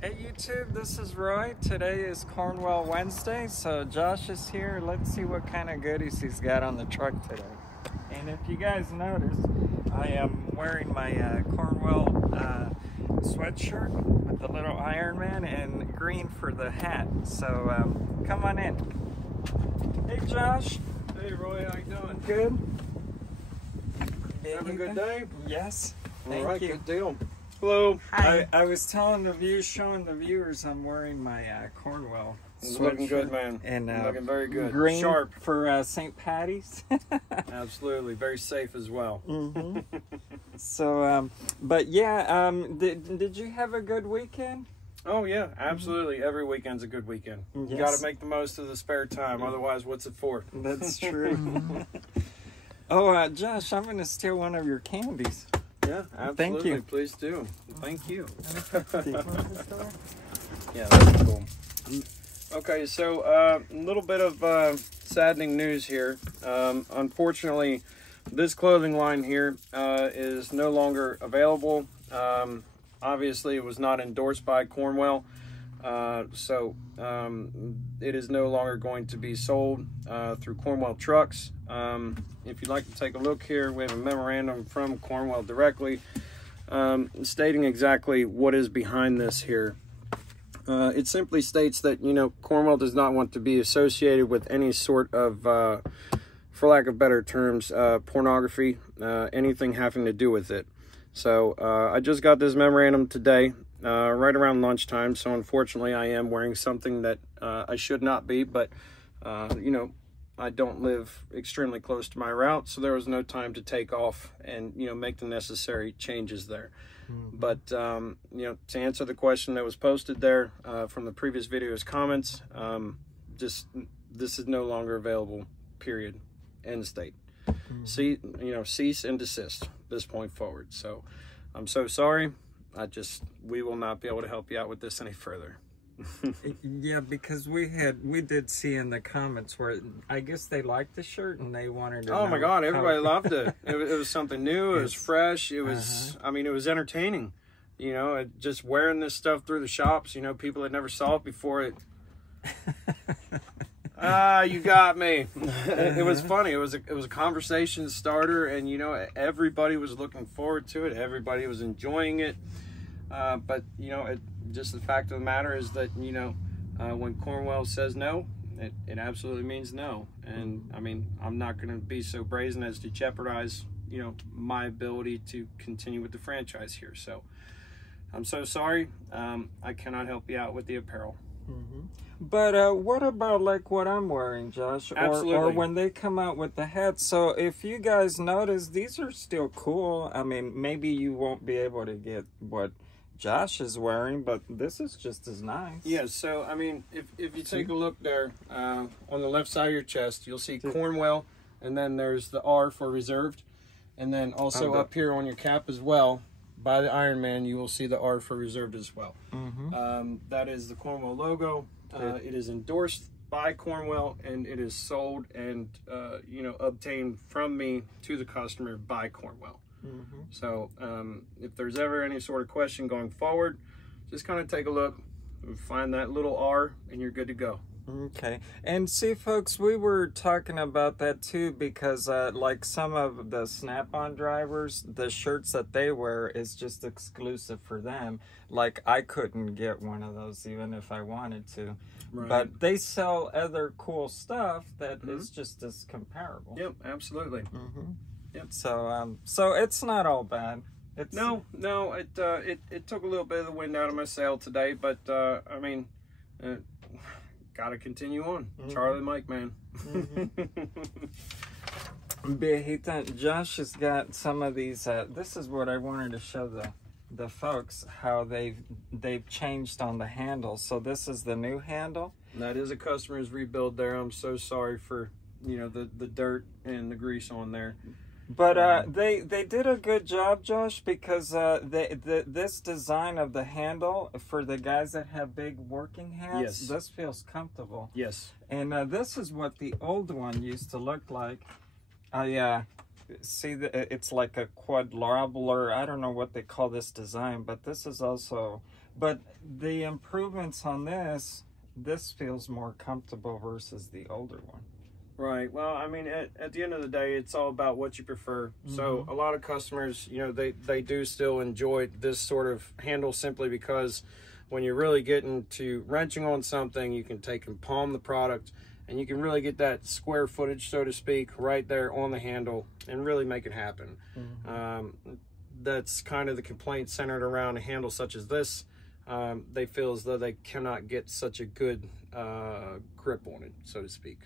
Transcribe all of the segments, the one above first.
Hey YouTube, this is Roy. Today is Cornwell Wednesday, so Josh is here. Let's see what kind of goodies he's got on the truck today. And if you guys notice, I am wearing my Cornwell sweatshirt with the little Iron Man and green for the hat. So come on in. Hey Josh. Hey Roy, how you doing? Good? Having a good day? Yes. All right, you. good deal. Hello. Hi. I was telling the showing the viewers I'm wearing my Cornwell It's looking good, man. And looking very good. Green Sharp. for St. Patty's. Absolutely. Very safe as well. Mm-hmm. So, but yeah, did you have a good weekend? Oh, yeah, absolutely. Every weekend's a good weekend. Yes. You got to make the most of the spare time. Otherwise, what's it for? That's true. Oh, Josh, I'm going to steal one of your candies. Yeah, absolutely. Thank you. Please do. Thank you. Yeah, that's cool. Okay, so a little bit of saddening news here. Unfortunately, this clothing line here is no longer available. Obviously, it was not endorsed by Cornwell, so it is no longer going to be sold through Cornwell trucks. If you'd like to take a look here, we have a memorandum from Cornwell directly stating exactly what is behind this here. It simply states that, you know, Cornwell does not want to be associated with any sort of, for lack of better terms, pornography, anything having to do with it. So I just got this memorandum today, right around lunchtime. So unfortunately, I am wearing something that I should not be, but, you know, I don't live extremely close to my route, so there was no time to take off and, you know, make the necessary changes there. Mm-hmm. But, you know, to answer the question that was posted there from the previous video's comments, just this is no longer available, period, end state. Mm-hmm. See, you know, cease and desist this point forward. So I'm so sorry. We will not be able to help you out with this any further. Yeah, because we did see in the comments where I guess they liked the shirt and they wanted to oh my god, everybody loved it. It was something new, it was fresh, it was I mean, it was entertaining, you know, just wearing this stuff through the shops, you know, people that never saw it before. You got me. It was funny. It was a conversation starter, and you know, everybody was looking forward to it, everybody was enjoying it. But you know, just the fact of the matter is that, you know, when Cornwell says no, it absolutely means no. And I mean, I'm not going to be so brazen as to jeopardize, you know, my ability to continue with the franchise here. So I'm so sorry. I cannot help you out with the apparel. Mm-hmm. But what about like what I'm wearing, Josh? Or when they come out with the hats? So if you guys notice, these are still cool. I mean, maybe you won't be able to get what Josh is wearing, but this is just as nice. Yeah, so I mean, if you take a look there on the left side of your chest, you'll see Cornwell, and then there's the R for reserved, and then also up here on your cap as well, by the Iron Man, you will see the R for reserved as well. Mm-hmm. That is the Cornwell logo. It is endorsed by Cornwell, and it is sold and you know, obtained from me to the customer by Cornwell. Mm-hmm. So if there's ever any sort of question going forward, just kind of take a look, find that little R, and you're good to go. Okay. And see, folks, we were talking about that too, because like some of the Snap-on drivers, the shirts that they wear is just exclusive for them. Like I couldn't get one of those even if I wanted to. Right. But they sell other cool stuff that is just as comparable. Yep, absolutely. Mm-hmm. Yep. So it's not all bad. It's no, it took a little bit of the wind out of my sail today, but I mean, gotta continue on. Mm-hmm. Charlie Mike, man. Mm-hmm. Josh has got some of these. This is what I wanted to show the folks, how they've changed on the handle. So this is the new handle. That is a customer's rebuild there. I'm so sorry for, you know, the dirt and the grease on there. But they did a good job, Josh, because this design of the handle for the guys that have big working hands, yes, this feels comfortable. Yes. And this is what the old one used to look like. Yeah, see that it's like a quadrubular. I don't know what they call this design, but this is also, but the improvements on this feels more comfortable versus the older one. Right. Well, I mean, at the end of the day, it's all about what you prefer. So a lot of customers, you know, they do still enjoy this sort of handle simply because when you're really getting to wrenching on something, you can take and palm the product and you can really get that square footage, so to speak, right there on the handle and really make it happen. That's kind of the complaint centered around a handle such as this. They feel as though they cannot get such a good grip on it, so to speak.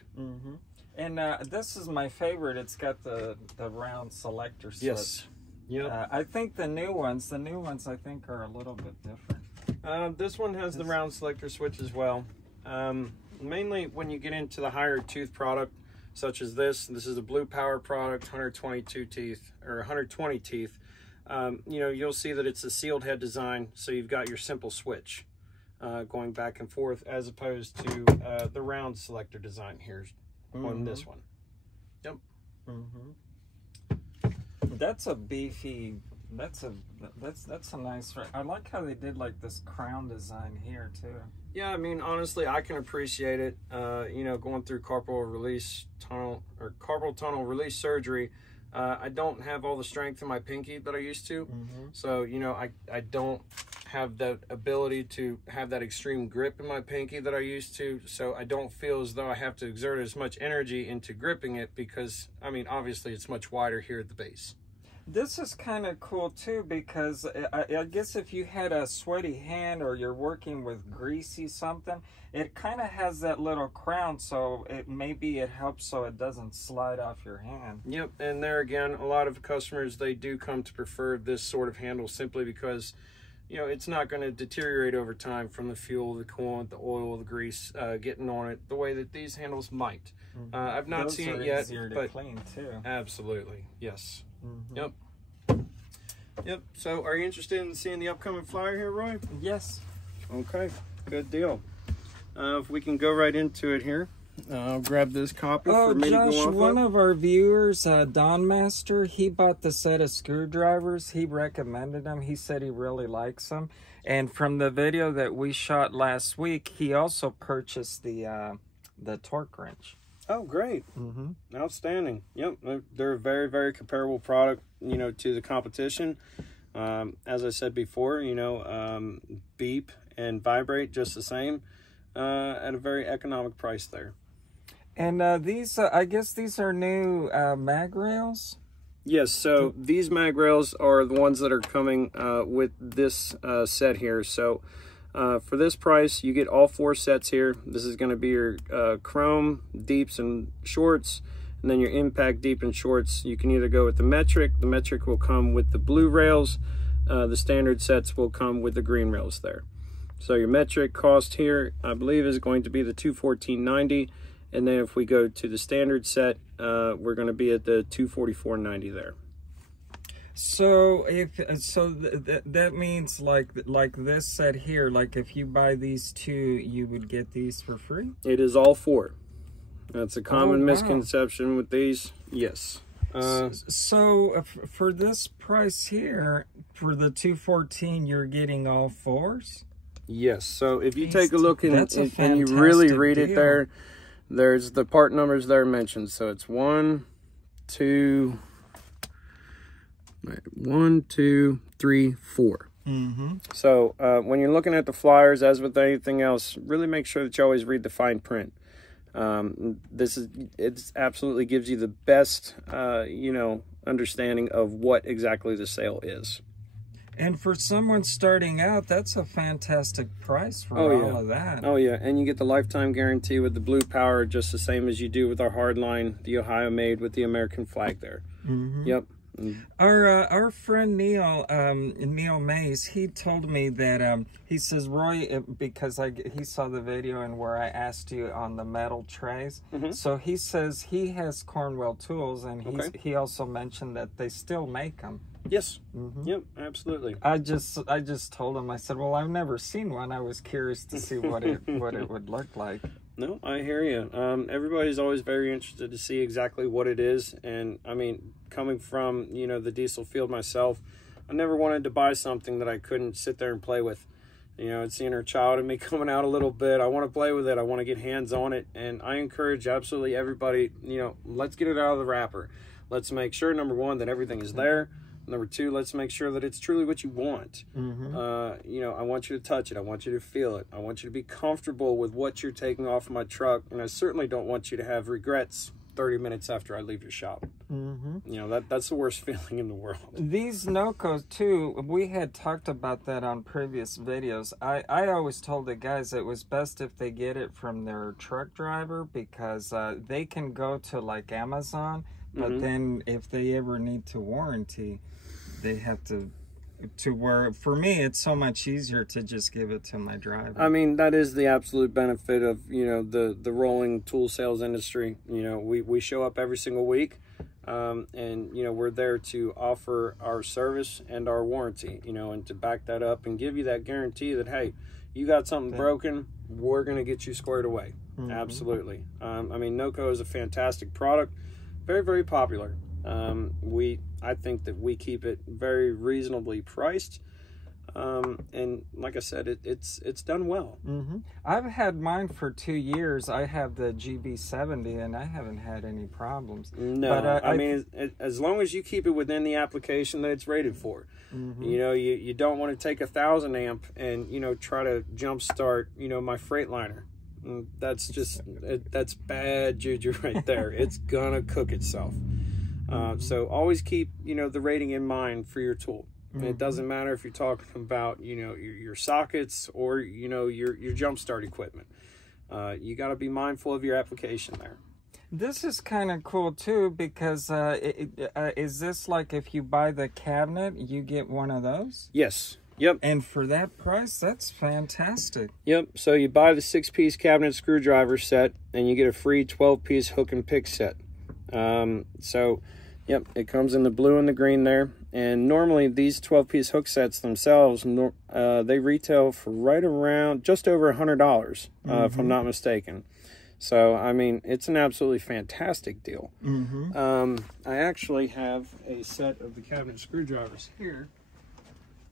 And this is my favorite. It's got the round selector switch. Yes. Yep. I think the new ones I think are a little bit different. This one has the round selector switch as well. Mainly when you get into the higher tooth product, such as this is a Blue Power product, 122 teeth, or 120 teeth. You know, you'll see that it's a sealed head design, so you've got your simple switch going back and forth, as opposed to the round selector design here on this one. Yep. That's a beefy. That's a nice. I like how they did like this crown design here too. Yeah, I mean, honestly, I can appreciate it. You know, going through carpal tunnel release surgery, I don't have all the strength in my pinky that I used to. So, you know, I don't have that ability to have that extreme grip in my pinky that I used to. So I don't feel as though I have to exert as much energy into gripping it because, I mean, obviously it's much wider here at the base. This is kind of cool too, because I guess if you had a sweaty hand or you're working with greasy something, it kind of has that little crown, so maybe it helps so it doesn't slide off your hand. Yep, and there again, a lot of customers, they do come to prefer this sort of handle simply because, you know, it's not going to deteriorate over time from the fuel, the coolant, the oil, the grease getting on it the way that these handles might. I've not seen it yet, but clean too. Absolutely, yes. Yep. Yep. So, are you interested in seeing the upcoming flyer here, Roy? Yes. Okay. Good deal. If we can go right into it here, I'll grab this copy for me Josh, to go off one of our viewers, Don Master, he bought the set of screwdrivers. He recommended them. He said he really likes them. And from the video that we shot last week, he also purchased the torque wrench. Oh, great. Outstanding. Yep. They're a very, very comparable product, you know, to the competition. As I said before, you know, beep and vibrate just the same at a very economic price there. And these, I guess these are new mag rails? Yes, so these mag rails are the ones that are coming with this set here. So for this price, you get all 4 sets here. This is going to be your chrome, deeps, and shorts, and then your impact, deep, and shorts. You can either go with the metric. The metric will come with the blue rails. The standard sets will come with the green rails there. So your metric cost here, I believe, is going to be the $214.90, and then if we go to the standard set, we're going to be at the $244.90 there. So that means like this set here, like if you buy these 2, you would get these for free? It is all 4. That's a common misconception with these. Yes. So for this price here, for the $214, you're getting all 4s? Yes. So if you take a look and you really read it there, there's the part numbers there mentioned. So it's 1, 2, 3, 4. So when you're looking at the flyers, as with anything else, really make sure that you always read the fine print. It absolutely gives you the best you know, understanding of what exactly the sale is. And for someone starting out, that's a fantastic price for all of that. Oh yeah, and you get the lifetime guarantee with the Blue Power, just the same as you do with our hardline, the Ohio made with the American flag there. Yep. Our friend Neil Mays, he told me that he says, Roy, because he saw the video and where I asked you on the metal trays. So he says he has Cornwell tools, and he also mentioned that they still make them. Yes. Yep, absolutely. I just told him, I said, well, I've never seen one. I was curious to see what it would look like. No, I hear you. Everybody's always very interested to see exactly what it is. And I mean, coming from, you know, the diesel field myself, I never wanted to buy something that I couldn't sit there and play with. You know, it's the inner child in me coming out a little bit. I want to play with it. I want to get hands on it. And I encourage absolutely everybody, you know, let's get it out of the wrapper. Let's make sure, number one, that everything is there. Number two, let's make sure that it's truly what you want. You know, I want you to touch it. I want you to feel it. I want you to be comfortable with what you're taking off my truck. And I certainly don't want you to have regrets 30 minutes after I leave your shop. You know, that's the worst feeling in the world. These Nocos too, we had talked about that on previous videos. I always told the guys it was best if they get it from their truck driver, because they can go to like Amazon, but then if they ever need to warranty, they have to where, for me, it's so much easier to just give it to my driver. I mean, that is the absolute benefit of, you know, the rolling tool sales industry. You know, we show up every single week, and, you know, we're there to offer our service and our warranty, you know, and to back that up and give you that guarantee that, hey, you got something broken, we're going to get you squared away. Absolutely. I mean, Noco is a fantastic product, very, very popular. I think that we keep it very reasonably priced, and like I said, it's done well. I've had mine for 2 years. I have the GB70 and I haven't had any problems. No, but, I mean, as long as you keep it within the application that it's rated for. You know, you don't want to take 1,000 amp and, you know, try to jump start, you know, my Freightliner. That's just that's bad juju right there. It's gonna cook itself. So always keep, you know, the rating in mind for your tool. It doesn't matter if you're talking about, you know, your sockets or, you know, your jump start equipment. You got to be mindful of your application there. This is kind of cool too, because is this like if you buy the cabinet, you get one of those? Yes. Yep. And for that price, that's fantastic. Yep. So you buy the 6-piece cabinet screwdriver set and you get a free 12-piece hook and pick set. So, yep, it comes in the blue and the green there. And normally these 12-piece hook sets themselves, they retail for right around just over $100, if I'm not mistaken. So, I mean, it's an absolutely fantastic deal. I actually have a set of the cabinet screwdrivers here.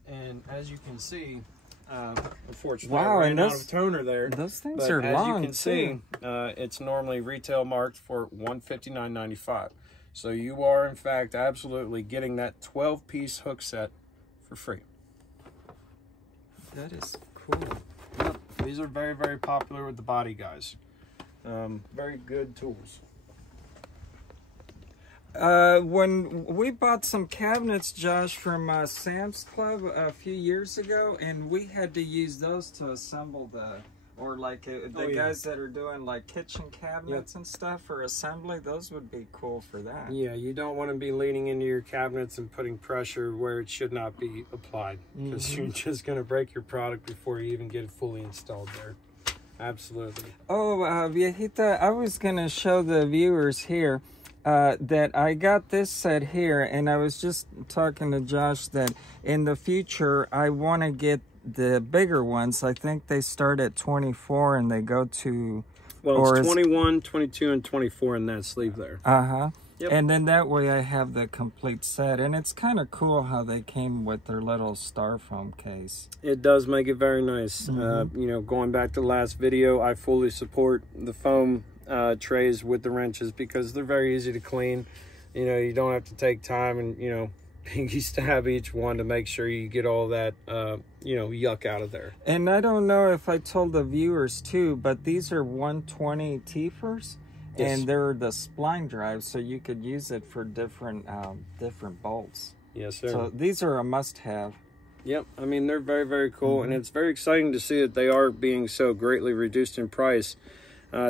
And as you can see, unfortunately, I ran out of toner there. Those things are long, as you can see, it's normally retail marked for $159.95. So you are, in fact, absolutely getting that 12-piece hook set for free. That is cool. Yep. These are very, very popular with the body guys. Very good tools. When we bought some cabinets, Josh, from Sam's Club a few years ago, and we had to use those to assemble the guys that are doing like kitchen cabinets and stuff for assembly, those would be cool for that. Yeah, you don't want to be leaning into your cabinets and putting pressure where it should not be applied, because you're just going to break your product before you even get it fully installed there. Absolutely. Oh, Viejita, I was going to show the viewers here that I got this set here, and I was just talking to Josh that in the future I want to get the bigger ones. I think they start at 24 and they go to... Well, it's 21, 22, and 24 in that sleeve there. Yep. And then that way I have the complete set. And it's kind of cool how they came with their little styrofoam case. It does make it very nice. You know, going back to the last video, I fully support the foam trays with the wrenches because they're very easy to clean. You know, you don't have to take time and, you know, pinky stab each one to make sure you get all that, you know, yuck out of there. And I don't know if I told the viewers too, but these are 120 Tiefers. Yes. And they're the spline drives, so you could use it for different bolts. Yes, sir. So these are a must-have. Yep. I mean, they're very, very cool, and it's very exciting to see that they are being so greatly reduced in price,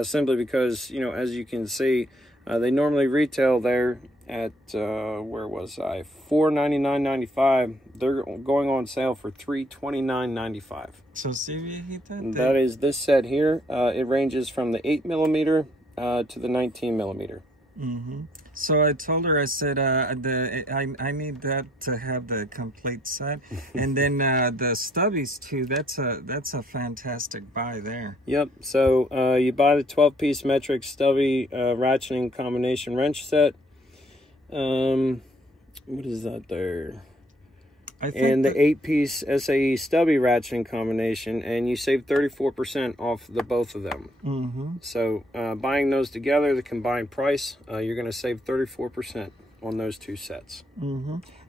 simply because, you know, as you can see, they normally retail there at, where was I, $499.95. They're going on sale for $329.95. So see, that is this set here. It ranges from the 8mm to the 19mm. So I told her, I said, I need that to have the complete set, and then the stubbies too. That's a fantastic buy there. Yep. So you buy the 12-piece metric stubby ratcheting combination wrench set. What is that there? And the 8-piece SAE stubby ratcheting combination, and you save 34% off the both of them. So buying those together, the combined price, you're going to save 34% on those two sets.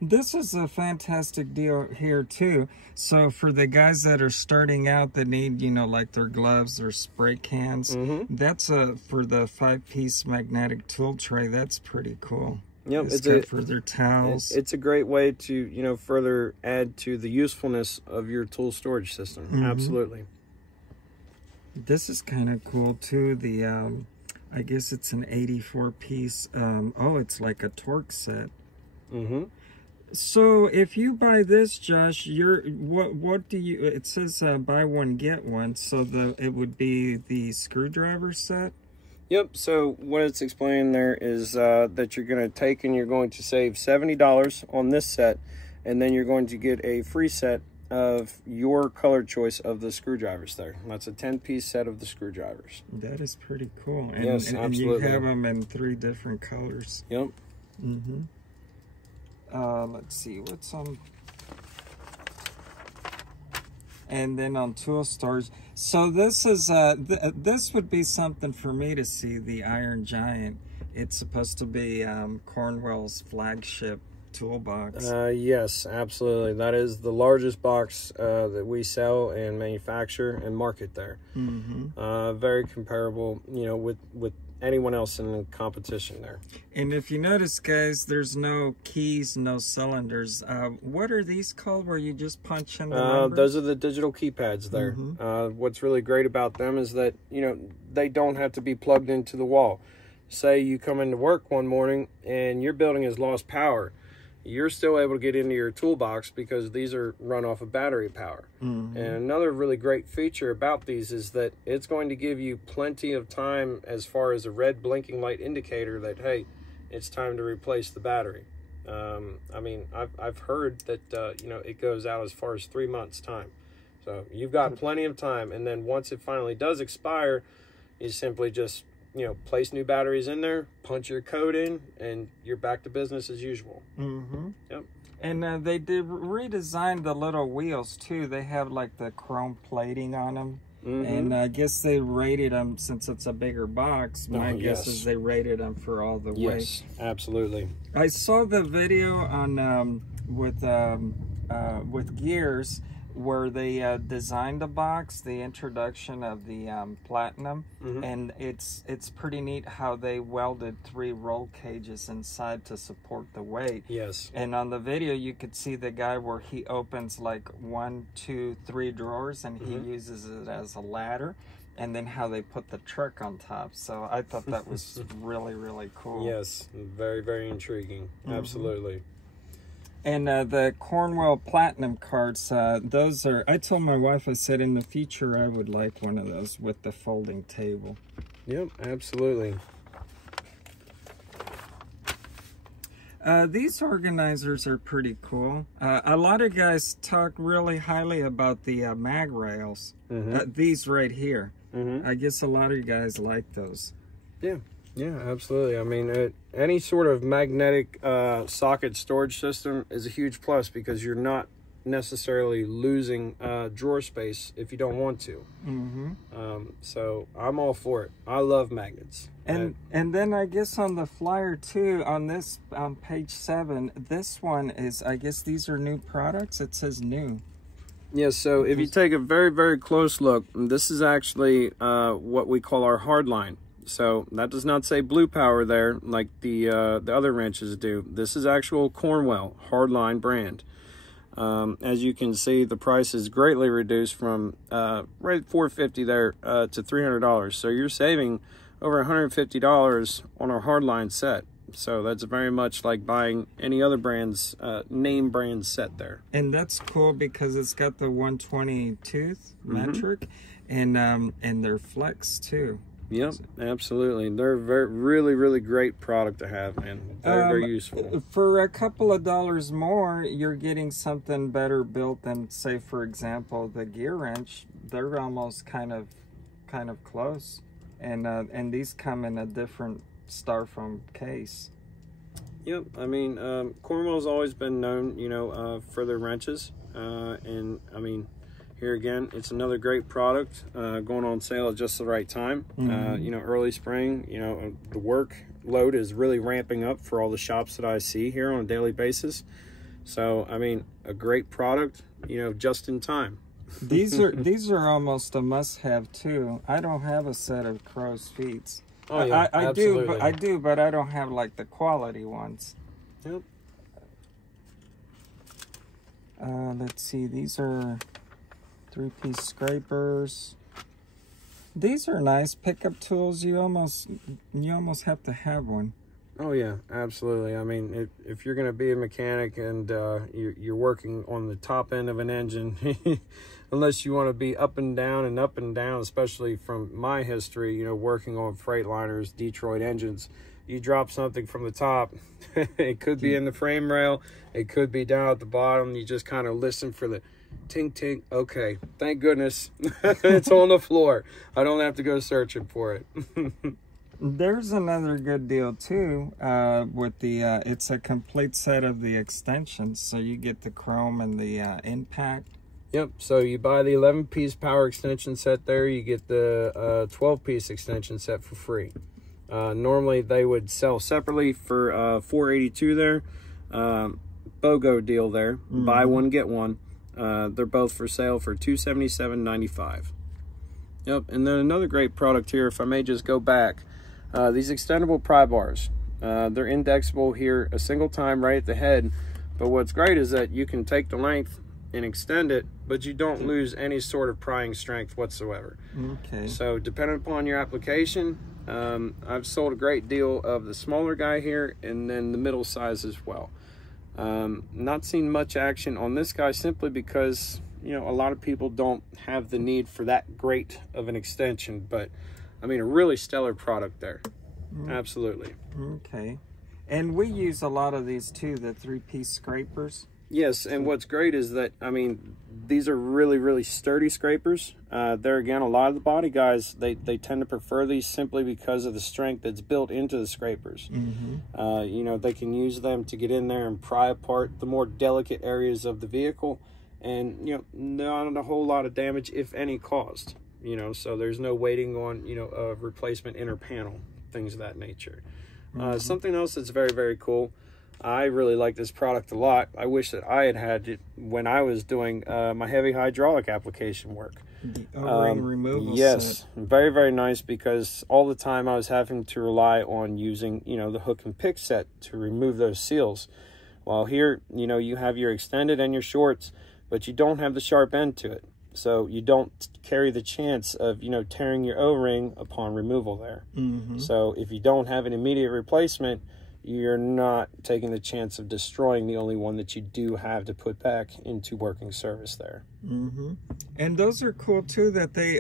This is a fantastic deal here too. So for the guys that are starting out that need, you know, like their gloves or spray cans, that's for the 5-piece magnetic tool tray. That's pretty cool. Yep, it's good for their towels. It's a great way to, you know, further add to the usefulness of your tool storage system. Absolutely. This is kind of cool too. The I guess it's an 84-piece. Oh, it's like a torque set. So if you buy this, Josh, what do you? It says buy one get one. So it would be the screwdriver set. Yep, so what it's explaining there is that you're going to take and you're going to save $70 on this set, and then you're going to get a free set of your color choice of the screwdrivers there. That's a 10-piece set of the screwdrivers. That is pretty cool. And, yes, absolutely. And you have them in 3 different colors. Yep. Let's see, what's on... And then on tool storage. So this is this would be something for me to see, the Iron Giant. It's supposed to be Cornwell's flagship toolbox. Yes, absolutely. That is the largest box that we sell and manufacture and market there. Very comparable, you know, with anyone else in the competition there. And if you notice, guys, there's no keys, no cylinders. What are these called where you just punch in the numbers? Those are the digital keypads there. What's really great about them is that, you know, they don't have to be plugged into the wall. Say you come into work one morning and your building has lost power. You're still able to get into your toolbox because these are run off of battery power. And another really great feature about these is that it's going to give you plenty of time as far as a red blinking light indicator that, hey, it's time to replace the battery. I mean, I've heard that, you know, it goes out as far as 3 months time. So you've got plenty of time. And then once it finally does expire, you simply just, you know, place new batteries in there, punch your code in, and you're back to business as usual. Yep. And they did redesign the little wheels too. They have like the chrome plating on them. And I guess they rated them, since it's a bigger box, my guess is they rated them for all the weight. Yes, absolutely. I saw the video on with Gears, where they designed the box, the introduction of the Platinum, and it's pretty neat how they welded 3 roll cages inside to support the weight. Yes. And on the video you could see the guy where he opens like 1, 2, 3 drawers, and he uses it as a ladder, and then how they put the truck on top. So I thought that was really, really cool. Yes, very, very intriguing. Absolutely. And the Cornwell Platinum carts, those are, I told my wife, I said in the future I would like one of those with the folding table. Yep, absolutely. These organizers are pretty cool. A lot of guys talk really highly about the mag rails. These right here. I guess a lot of you guys like those. Yeah. Yeah, absolutely. I mean, any sort of magnetic socket storage system is a huge plus because you're not necessarily losing drawer space if you don't want to. So I'm all for it. I love magnets. And then I guess on the flyer too, on this, on page 7, this one is, I guess these are new products. It says new. Yeah, so if you take a very, very close look, this is actually what we call our hard line. So that does not say Blue Power there like the other wrenches do. This is actual Cornwell hardline brand. As you can see, the price is greatly reduced from right at $450 there to $300. So you're saving over $150 on our hardline set. So that's very much like buying any other brand's name brand set there. And that's cool because it's got the 120 tooth metric, and they're flex too. Yep, absolutely. They're really great product to have, man. Very useful. For a couple of dollars more, you're getting something better built than, say, for example, the gear wrench. They're almost kind of close, and these come in a different styrofoam case. Yep, I mean, Cornwell's always been known, you know, for their wrenches, and I mean, here again, it's another great product going on sale at just the right time. You know, early spring, you know, the workload is really ramping up for all the shops that I see here on a daily basis. So, I mean, a great product, you know, just in time. These are almost a must-have too. I don't have a set of crow's feet. Oh yeah, I absolutely. do, but I don't have like the quality ones. Yep. Let's see, these are 3-piece scrapers. These are nice pickup tools. You almost have to have one. Oh yeah, absolutely. I mean, if you're going to be a mechanic and you're working on the top end of an engine, unless you want to be up and down, especially from my history, you know, working on Freightliners, Detroit engines, you drop something from the top, it could be in the frame rail, it could be down at the bottom. You just kind of listen for the tink tink. Okay, thank goodness it's on the floor. I don't have to go searching for it. There's another good deal too with the it's a complete set of the extensions, so you get the chrome and the impact. Yep, so you buy the 11-piece power extension set there, you get the 12-piece extension set for free. Normally they would sell separately for $482 there. BOGO deal there, buy one get one. They're both for sale for $277.95. Yep, and then another great product here, if I may just go back, these extendable pry bars. They're indexable here a single time right at the head, but what's great is that you can take the length and extend it, but you don't lose any sort of prying strength whatsoever. Okay. So depending upon your application, I've sold a great deal of the smaller guy here and then the middle size as well. Not seen much action on this guy simply because, you know, a lot of people don't have the need for that great of an extension, but I mean, a really stellar product there. Absolutely. Okay. And we use a lot of these too, the 3-piece scrapers. Yes, and what's great is that, I mean, these are really sturdy scrapers. There again, a lot of the body guys, they tend to prefer these simply because of the strength that's built into the scrapers. You know, they can use them to get in there and pry apart the more delicate areas of the vehicle, and, you know, not a whole lot of damage, if any, caused. You know, so there's no waiting on, you know, a replacement inner panel, things of that nature. Something else that's very cool. I really like this product a lot. I wish that I had it when I was doing my heavy hydraulic application work. The O-ring removal yes, set. very nice, because all the time I was having to rely on using, you know, the hook and pick set to remove those seals. While here, you know, you have your extended and your shorts, but you don't have the sharp end to it. So you don't carry the chance of, you know, tearing your O-ring upon removal there. So if you don't have an immediate replacement, you're not taking the chance of destroying the only one that you do have to put back into working service there. And those are cool too, that they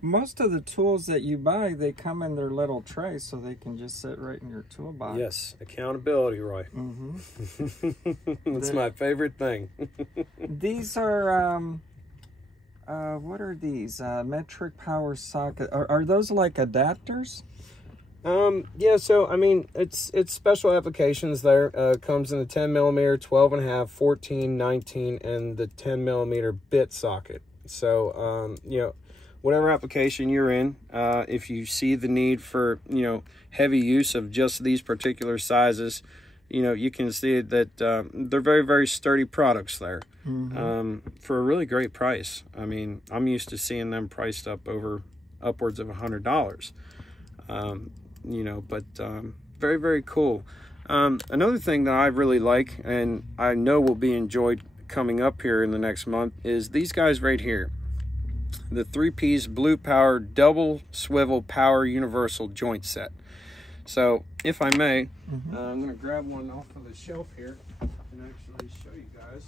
most of the tools that you buy, they come in their little tray, so they can just sit right in your toolbox. Yes, accountability, Roy. That's my favorite thing. These are what are these? Metric power socket. Are those like adapters? Yeah, so I mean, it's special applications there. Comes in the 10mm, 12.5, 14, 19, and the 10mm bit socket. So you know, whatever application you're in, if you see the need for, you know, heavy use of just these particular sizes, you know, you can see that they're very sturdy products there. For a really great price. I mean, I'm used to seeing them priced up over upwards of $100. You know, but very cool. Another thing that I really like, and I know will be enjoyed coming up here in the next month, is these guys right here. The 3-piece Blue Power double swivel power universal joint set. So if I may, I'm going to grab one off of the shelf here and actually show you guys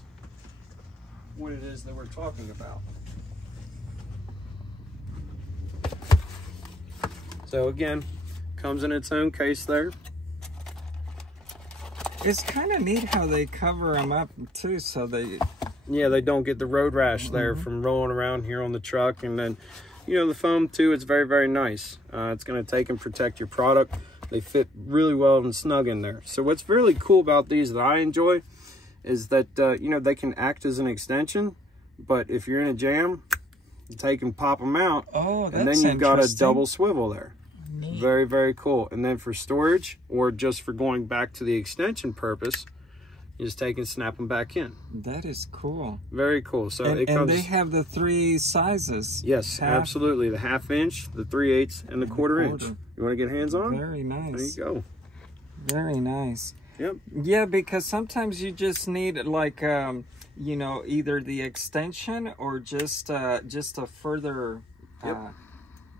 what it is that we're talking about. So again, comes in its own case there. It's kind of neat how they cover them up too, so they... Yeah, they don't get the road rash there from rolling around here on the truck. And then, you know, the foam too, it's very, very nice. It's going to take and protect your product. They fit really well and snug in there. So what's really cool about these that I enjoy is that, you know, they can act as an extension, but if you're in a jam, you take and pop them out. Oh, that's and then you've got a double swivel there. Neat. Very, very cool. And then for storage or just for going back to the extension purpose, you just take and snap them back in. That is cool. Very cool. So and, it comes. And they have the 3 sizes. Yes, absolutely. The 1/2 inch, the 3/8, and the 1/4 inch. You want to get hands on? Very nice. There you go. Very nice. Yep. Yeah, because sometimes you just need like you know, either the extension or just a further. Yep.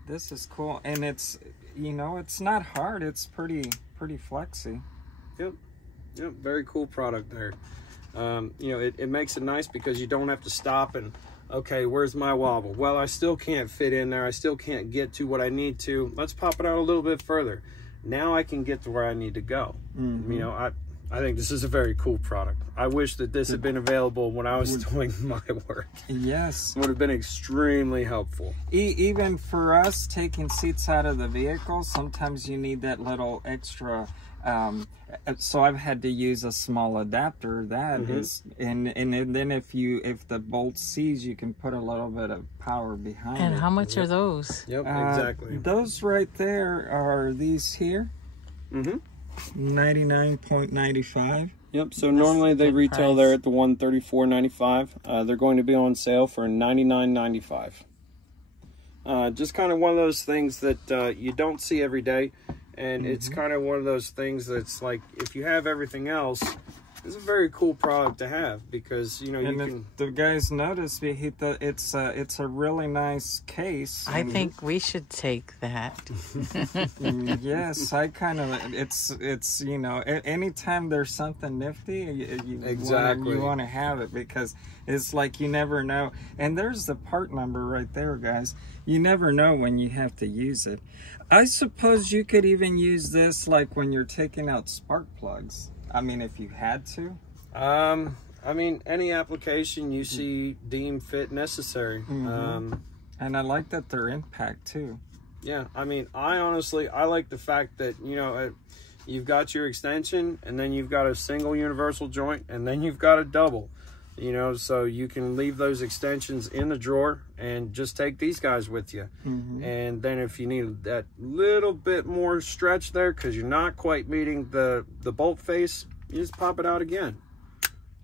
This is cool, and it's, you know, it's not hard. It's pretty flexy. Yep. Yep. Very cool product there. You know, it makes it nice because you don't have to stop and, okay, where's my wobble? Well, I still can't fit in there. I still can't get to what I need to. Let's pop it out a little bit further. Now I can get to where I need to go. You know, I think this is a very cool product. I wish that this had been available when I was doing my work. Yes. It would have been extremely helpful. Even for us taking seats out of the vehicle, sometimes you need that little extra. So I've had to use a small adapter. That is, and then if the bolt sees, you can put a little bit of power behind it. And how much are those? Yep, exactly. Those right there are these here. 99.95. Yep. So normally they retail there at the $134.95. They're going to be on sale for $99.95. Just kind of one of those things that you don't see every day. And it's kind of one of those things that's like, if you have everything else, it's a very cool product to have because, you know, and you if can... the guys notice, it's a really nice case. I think we should take that. Yes, I kind of, it's you know, anytime there's something nifty, Exactly. you want to have it because it's like you never know. And there's the part number right there, guys. You never know when you have to use it. I suppose you could even use this like when you're taking out spark plugs. I mean, if you had to. I mean, any application you see deemed fit necessary. And I like that they're impact too. Yeah, I mean, I like the fact that, you know, you've got your extension and then you've got a single universal joint and then you've got a double, you know, so you can leave those extensions in the drawer and just take these guys with you. And then if you need that little bit more stretch there because you're not quite meeting the bolt face, you just pop it out again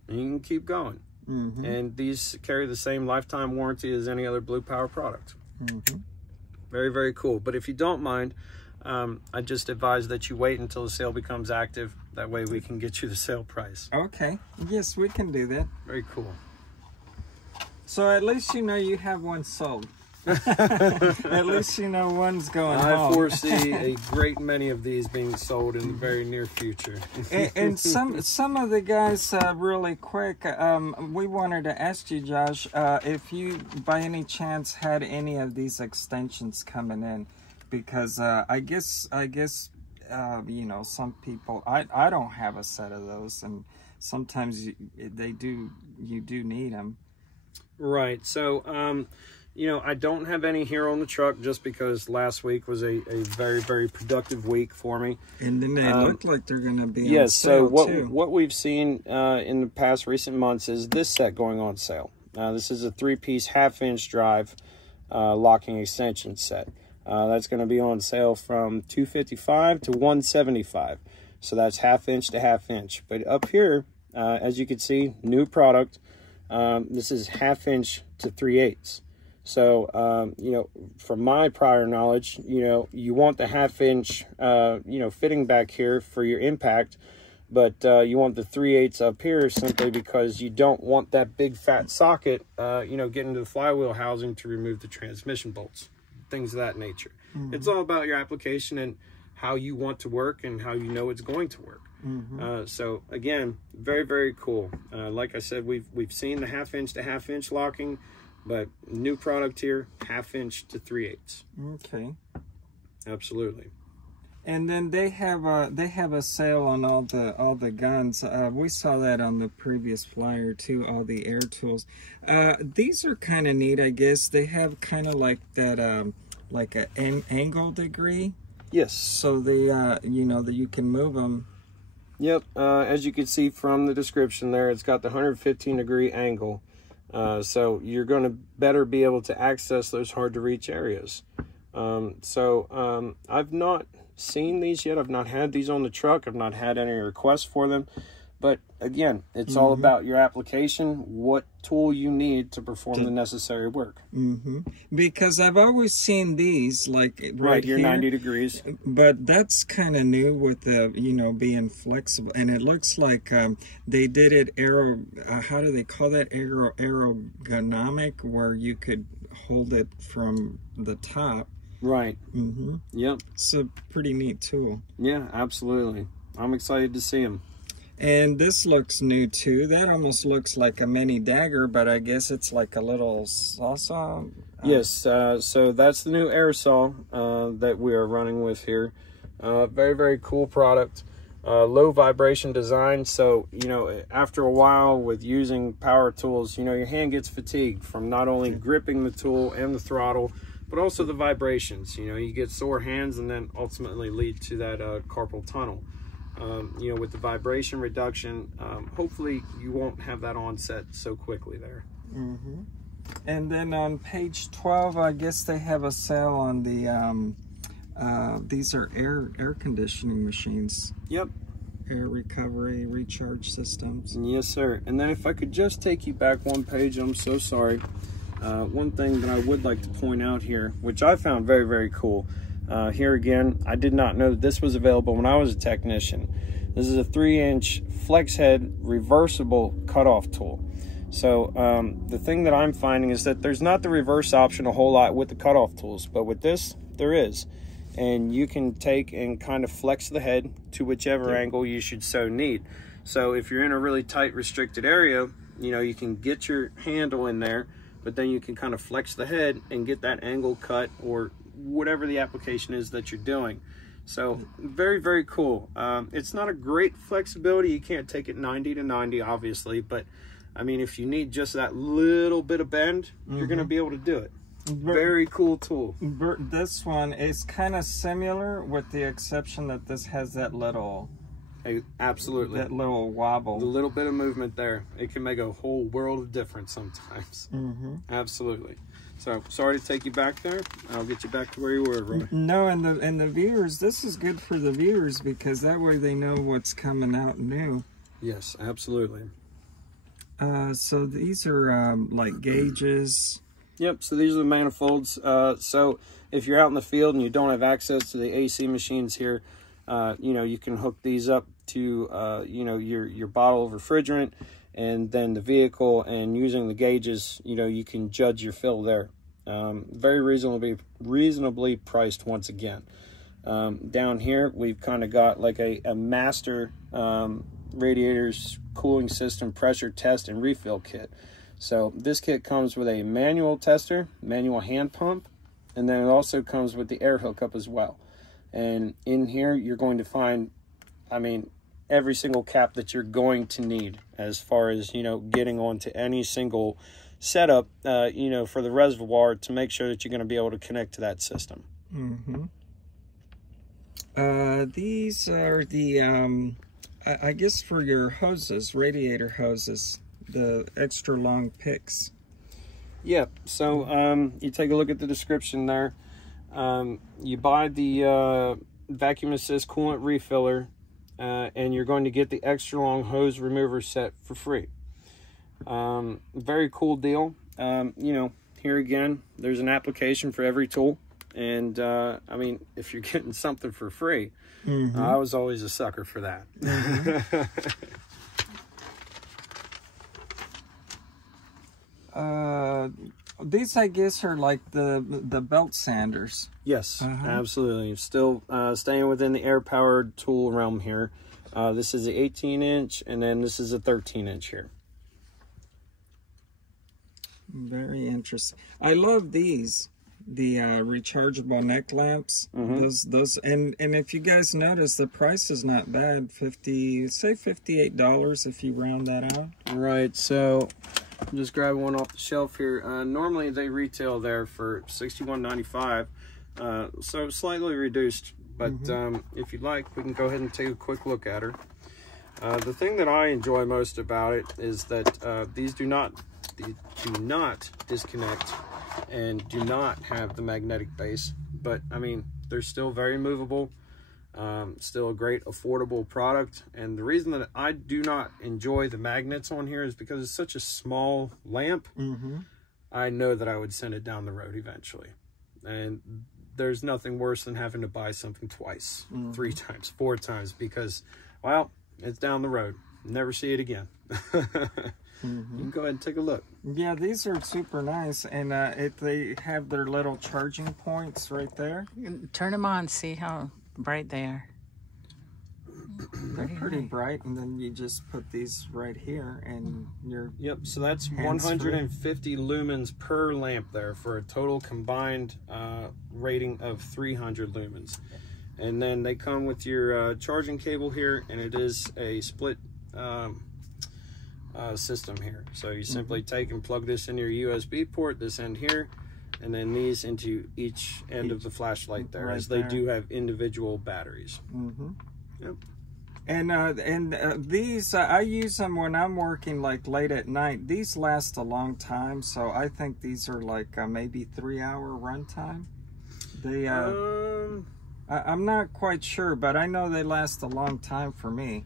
and you can keep going. And these carry the same lifetime warranty as any other Blue Power product. Very, very cool. But if you don't mind, I just advise that you wait until the sale becomes active. That way we can get you the sale price. Okay. Yes, we can do that. Very cool. So at least you know you have one sold. At least you know one's going home. I foresee a great many of these being sold in the very near future. and some of the guys, really quick, we wanted to ask you, Josh, if you by any chance had any of these extensions coming in, because I guess you know, some people, I don't have a set of those, and sometimes you do need them. Right. So, you know, I don't have any here on the truck just because last week was a very, very productive week for me. And then they look like they're going to be on sale, so what we've seen in the past recent months is this set going on sale. This is a 3-piece 1/2 inch drive locking extension set. That's going to be on sale from $255 to $175. So that's 1/2 inch to 1/2 inch. But up here, as you can see, new product. This is 1/2 inch to 3/8. So, you know, from my prior knowledge, you know, you want the 1/2 inch, you know, fitting back here for your impact, but you want the 3/8 up here simply because you don't want that big fat socket, you know, getting to the flywheel housing to remove the transmission bolts, things of that nature. It's all about your application and how you want to work and how you know it's going to work. So again, very, very cool. Like I said, we've seen the 1/2 inch to 1/2 inch locking, but new product here, 1/2 inch to 3/8. Okay. Absolutely. And then they have a sale on all the guns. We saw that on the previous flyer too. All the air tools. These are kind of neat, I guess. They have kind of like that, like an angle degree. Yes. So they, you know, that you can move them. Yep. As you can see from the description there, it's got the 115-degree angle. So you're going to better be able to access those hard to reach areas. I've not seen these yet. I've not had these on the truck. I've not had any requests for them. But again, it's all about your application, what tool you need to perform the necessary work. Because I've always seen these like right here, here, 90 degrees. But that's kind of new with the, you know, being flexible. And it looks like they did it how do they call that? Aerogonomic, where you could hold it from the top. Right. Yep. It's a pretty neat tool. Yeah, absolutely. I'm excited to see them. And this looks new too. That almost looks like a mini dagger, but I guess it's like a little saw. Yes, so that's the new air saw that we are running with here. Very, very cool product. Low vibration design. So, you know, after a while with using power tools, you know, your hand gets fatigued from not only gripping the tool and the throttle, but also the vibrations. You know, you get sore hands and then ultimately lead to that carpal tunnel. You know, with the vibration reduction, hopefully you won't have that onset so quickly there. And then on page 12, I guess they have a sale on the, these are air conditioning machines. Yep. Air recovery, recharge systems. Yes, sir. And then if I could just take you back one page, I'm so sorry. One thing that I would like to point out here, which I found very, very cool. Here again, I did not know that this was available when I was a technician. This is a 3-inch flex head reversible cutoff tool. So the thing that I'm finding is that there's not the reverse option a whole lot with the cutoff tools, but with this, there is. And you can take and kind of flex the head to whichever angle you should so need. So if you're in a really tight restricted area, you know, you can get your handle in there, but then you can kind of flex the head and get that angle cut or whatever the application is that you're doing. So very, very cool. It's not a great flexibility. You can't take it 90 to 90, obviously, but I mean, if you need just that little bit of bend, you're going to be able to do it. Very cool tool. This one is kind of similar, with the exception that this has that little, absolutely, that little wobble. The little bit of movement there, it can make a whole world of difference sometimes. Absolutely. So sorry to take you back there. I'll get you back to where you were, Roy. No, and the viewers, this is good for the viewers because that way they know what's coming out new. Yes, absolutely. So these are like gauges. Yep, so these are the manifolds. So if you're out in the field and you don't have access to the AC machines here, you know, you can hook these up to, you know, your bottle of refrigerant and then the vehicle, and using the gauges, you know, you can judge your fill there. Very reasonably priced once again. Down here, we've kind of got like a master radiators cooling system pressure test and refill kit. So this kit comes with a manual tester, manual hand pump, and then it also comes with the air hookup as well. And in here, you're going to find, I mean, every single cap that you're going to need as far as, you know, getting onto any single setup, you know, for the reservoir to make sure that you're going to be able to connect to that system. These are the, I guess for your hoses, radiator hoses, the extra long picks. Yep. So you take a look at the description there. You buy the vacuum assist coolant refiller, and you're going to get the extra long hose remover set for free. Very cool deal. You know, here again, there's an application for every tool. And I mean, if you're getting something for free, I was always a sucker for that. These, I guess, are like the belt sanders. Yes, absolutely. Still staying within the air-powered tool realm here. This is the 18-inch, and then this is a 13-inch here. Very interesting. I love these rechargeable neck lamps. Those and if you guys notice, the price is not bad. $58 if you round that out. Right. So I'm just grabbing one off the shelf here. Normally they retail there for $61.95, so slightly reduced. But if you'd like, we can go ahead and take a quick look at her. The thing that I enjoy most about it is that these do not disconnect and do not have the magnetic base, but I mean, they're still very movable, still a great affordable product. And the reason that I do not enjoy the magnets on here is because it's such a small lamp. I know that I would send it down the road eventually, and there's nothing worse than having to buy something twice, 3 times, 4 times, because, well, it's down the road. Never see it again. You can go ahead and take a look. Yeah, these are super nice, and they have their little charging points right there. Turn them on, see how bright they are. They're pretty bright, and then you just put these right here, and you're... Yep, so that's 150 lumens per lamp there for a total combined rating of 300 lumens. And then they come with your charging cable here, and it is a split system here. So you simply take and plug this into your USB port, this end here, and then these into each end of the flashlight there, as they do have individual batteries. Yep. And these, I use them when I'm working like late at night. These last a long time, so I think these are like maybe 3-hour runtime. They, I'm not quite sure, but I know they last a long time for me.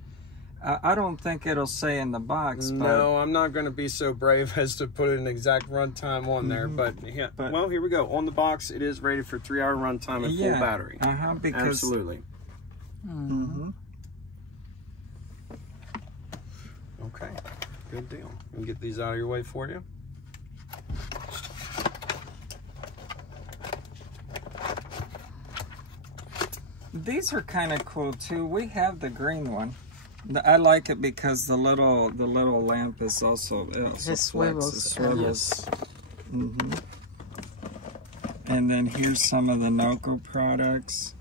I don't think it'll say in the box. But... No, I'm not going to be so brave as to put an exact runtime on there. But yeah, well, here we go. On the box, it is rated for 3-hour runtime and full battery. Because... Absolutely. Okay, good deal. We'll get these out of your way for you. These are kind of cool too. We have the green one. I like it because the little lamp is also it swivels. Yes. And then here's some of the Noco products.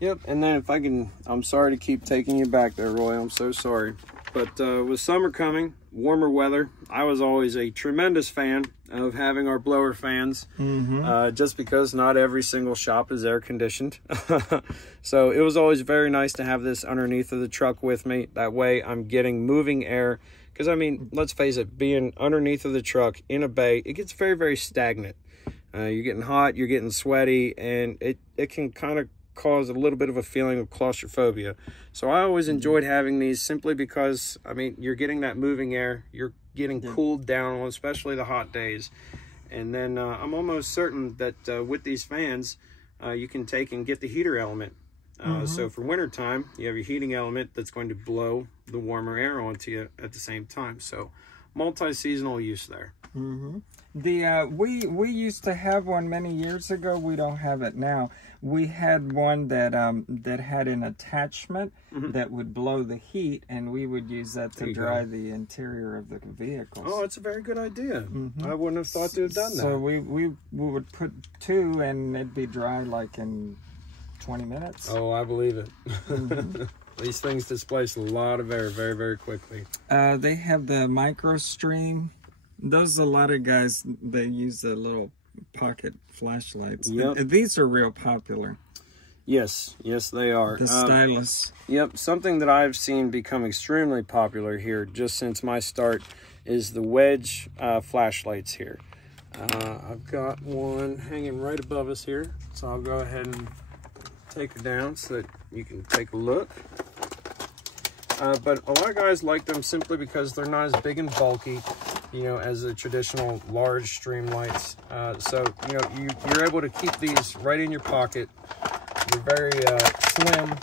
Yep, and then if I can, I'm sorry to keep taking you back there, Roy. I'm so sorry. But with summer coming, warmer weather, I was always a tremendous fan of having our blower fans, just because not every single shop is air conditioned. So it was always very nice to have this underneath of the truck with me. That way I'm getting moving air. Because, I mean, let's face it, being underneath of the truck in a bay, it gets very, very stagnant. You're getting hot, you're getting sweaty, and it can kind of cause a little bit of a feeling of claustrophobia. So I always enjoyed having these simply because, I mean, you're getting that moving air, you're getting cooled down on especially the hot days. And then I'm almost certain that with these fans, you can take and get the heater element. So for winter time, you have your heating element that's going to blow the warmer air onto you at the same time. So multi-seasonal use there. We used to have one many years ago. We don't have it now. We had one that that had an attachment that would blow the heat, and we would use that to dry the interior of the vehicles. Oh, that's a very good idea. I wouldn't have thought to have done that. So we would put 2, and it'd be dry like in 20 minutes. Oh, I believe it. These things displace a lot of air very, very quickly. They have the micro stream. Those a lot of guys, they use the little pocket flashlights. Yep. These are real popular. Yes, yes they are. The stylus. Yep, something that I've seen become extremely popular here just since my start is the wedge flashlights here. I've got one hanging right above us here, so I'll go ahead and take it down so that you can take a look. But a lot of guys like them simply because they're not as big and bulky, you know, as the traditional large stream lights. So, you know, you're able to keep these right in your pocket. They're very slim,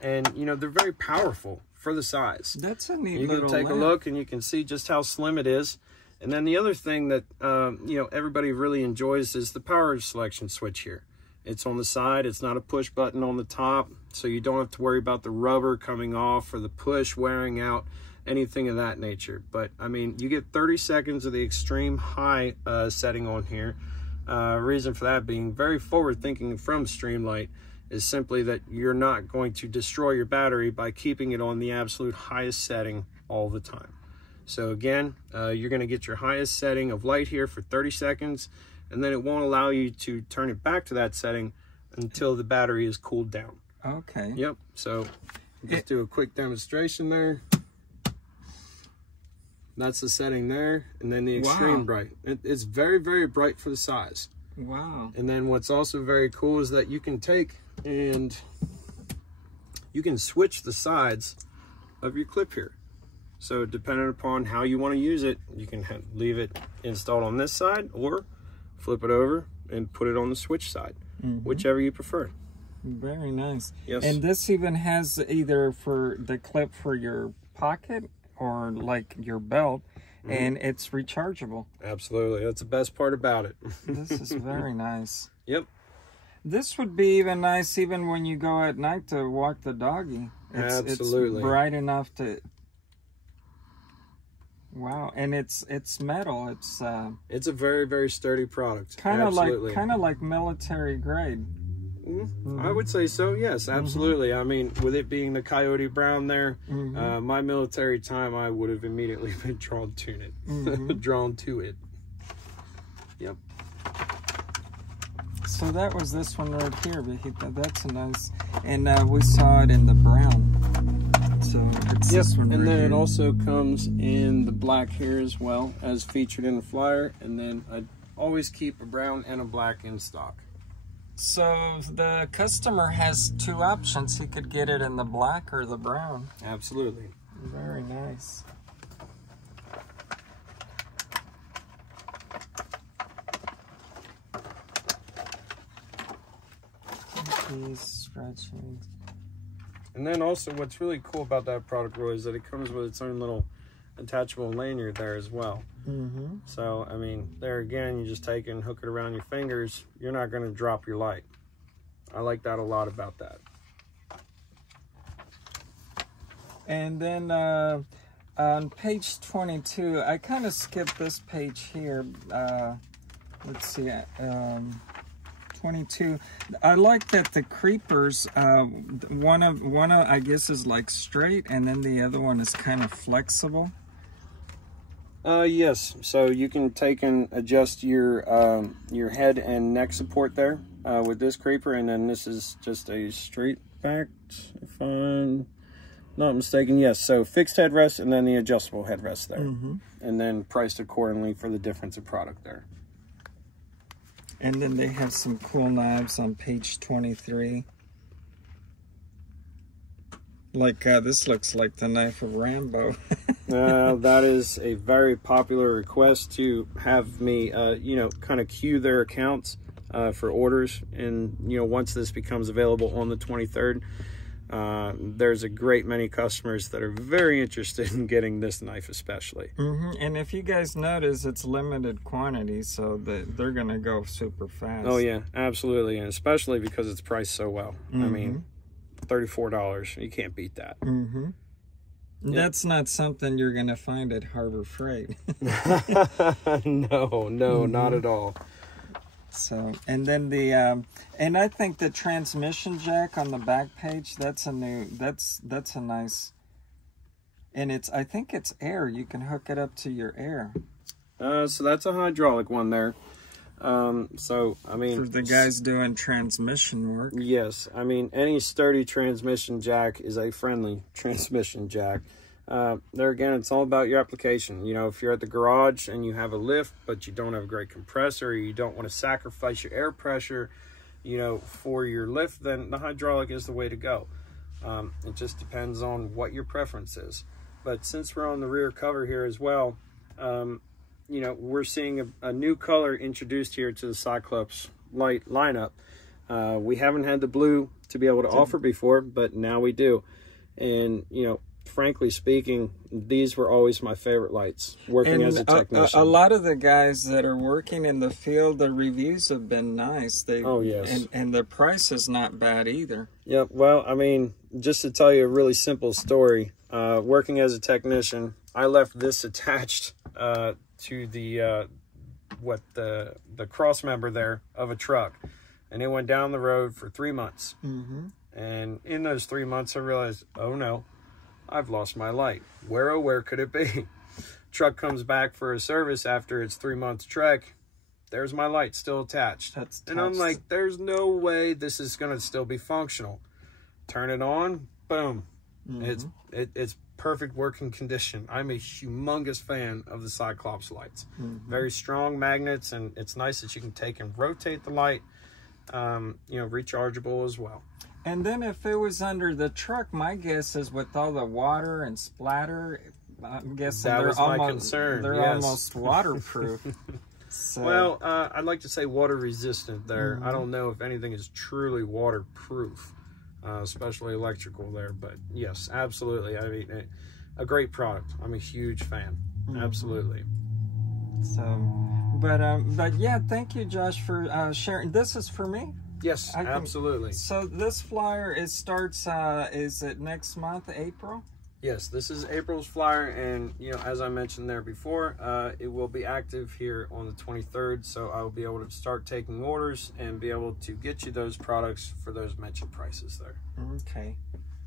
and, you know, they're very powerful for the size. That's a neat little lamp. You can take a look, and you can see just how slim it is. And then the other thing that, you know, everybody really enjoys is the power selection switch here. It's on the side. It's not a push button on the top, so you don't have to worry about the rubber coming off or the push wearing out, anything of that nature. But I mean, you get 30 seconds of the extreme high setting on here. Reason for that being very forward thinking from Streamlight is simply that you're not going to destroy your battery by keeping it on the absolute highest setting all the time. So again, you're going to get your highest setting of light here for 30 seconds, and then it won't allow you to turn it back to that setting until the battery is cooled down. Okay. Yep. So just do a quick demonstration there. That's the setting there, and then the extreme bright. It's very, very bright for the size. Wow. And then what's also very cool is that you can take and you can switch the sides of your clip here. So depending upon how you want to use it, you can leave it installed on this side or flip it over and put it on the switch side, whichever you prefer. Very nice. Yes. And this even has either for the clip for your pocket or like your belt, and it's rechargeable. Absolutely. That's the best part about it. This is very nice. Yep. This would be even nice even when you go at night to walk the doggy. Absolutely. It's bright enough to... Wow, and it's metal. It's a very, very sturdy product. Kind of like military grade. I would say so, yes, absolutely. I mean, with it being the Coyote Brown there, my military time, I would have immediately been drawn to it. Drawn to it. Yep. So that was this one right here. That's a nice, and we saw it in the brown. So it's this one right and then here. it also comes in the black here as well, as featured in the flyer. And then I always keep a brown and a black in stock. So the customer has two options. He could get it in the black or the brown. Absolutely. Very nice. He's stretching. And then also what's really cool about that product, Roy, is that it comes with its own little attachable lanyard there as well. So, I mean, there again, you just take it and hook it around your fingers. You're not going to drop your light. I like that a lot about that. And then on page 22, I kind of skipped this page here. Let's see, 22. I like that the creepers, one of I guess is like straight, and then the other one is kind of flexible. Yes, so you can take and adjust your head and neck support there with this creeper, and then this is just a straight back, if I'm not mistaken. Yes, so fixed headrest and then the adjustable headrest there, and then priced accordingly for the difference of product there. And then they have some cool knives on page 23. Like, this looks like the knife of Rambo. That is a very popular request to have me, you know, kind of queue their accounts for orders. And, you know, once this becomes available on the 23rd, there's a great many customers that are very interested in getting this knife especially. And if you guys notice, it's limited quantity, so they're going to go super fast. Oh, yeah, absolutely. And especially because it's priced so well. I mean, $34. You can't beat that. That's not something you're going to find at Harbor Freight. No, not at all. So, and then the, and I think the transmission jack on the back page, that's a new, that's a nice, and it's, I think it's air. You can hook it up to your air. So that's a hydraulic one there. So, I mean, for the guys doing transmission work. Yes, I mean, any sturdy transmission jack is a friendly transmission jack. There again, it's all about your application. You know, if you're at the garage and you have a lift, but you don't have a great compressor, or you don't want to sacrifice your air pressure, you know, for your lift, then the hydraulic is the way to go. It just depends on what your preference is. But since we're on the rear cover here as well, you know, we're seeing a new color introduced here to the Cyclops light lineup. We haven't had the blue to be able to offer before, but now we do. And, you know, frankly speaking, these were always my favorite lights working as a technician. A lot of the guys that are working in the field, the reviews have been nice. Oh, yes. And the price is not bad either. Yep. Well, I mean, just to tell you a really simple story, working as a technician, I left this attached to the the cross member there of a truck, and it went down the road for 3 months. And in those 3 months, I realized, oh no, I've lost my light. Where could it be? Truck comes back for a service after its 3-month trek. There's my light still attached. And I'm like, there's no way this is gonna still be functional. Turn it on, boom. It's perfect working condition. I'm a humongous fan of the Cyclops lights. Very strong magnets, and it's nice that you can take and rotate the light. You know, rechargeable as well. And then if it was under the truck, my guess is with all the water and splatter, I'm guessing that they're was almost, my concern. they're Yes. almost waterproof. So. Well, I'd like to say water resistant there. I don't know if anything is truly waterproof, especially electrical there. But yes, absolutely. I mean, a great product. I'm a huge fan. Absolutely. So, but yeah, thank you, Josh, for sharing. This is for me. Yes, absolutely. So this flyer, it starts, is it next month, April? Yes, this is April's flyer, and you know, as I mentioned there before, it will be active here on the 23rd, so I will be able to start taking orders and be able to get you those products for those mentioned prices there. Okay.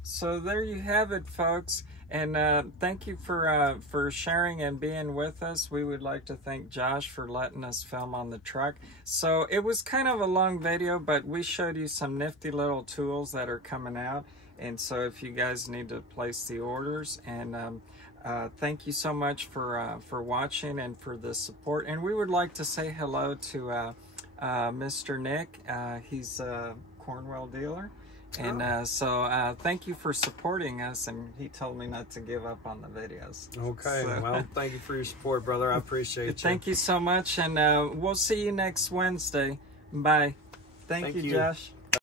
So there you have it, folks, and thank you for sharing and being with us. We would like to thank Josh for letting us film on the truck. So it was kind of a long video, but we showed you some nifty little tools that are coming out, and so if you guys need to place the orders, and thank you so much for watching and for the support. And we would like to say hello to Mr. Nick. He's a Cornwell dealer. And so thank you for supporting us, and he told me not to give up on the videos. Okay, so, well, thank you for your support, brother. I appreciate you. Thank you so much, and we'll see you next Wednesday. Bye. Thank you, Josh.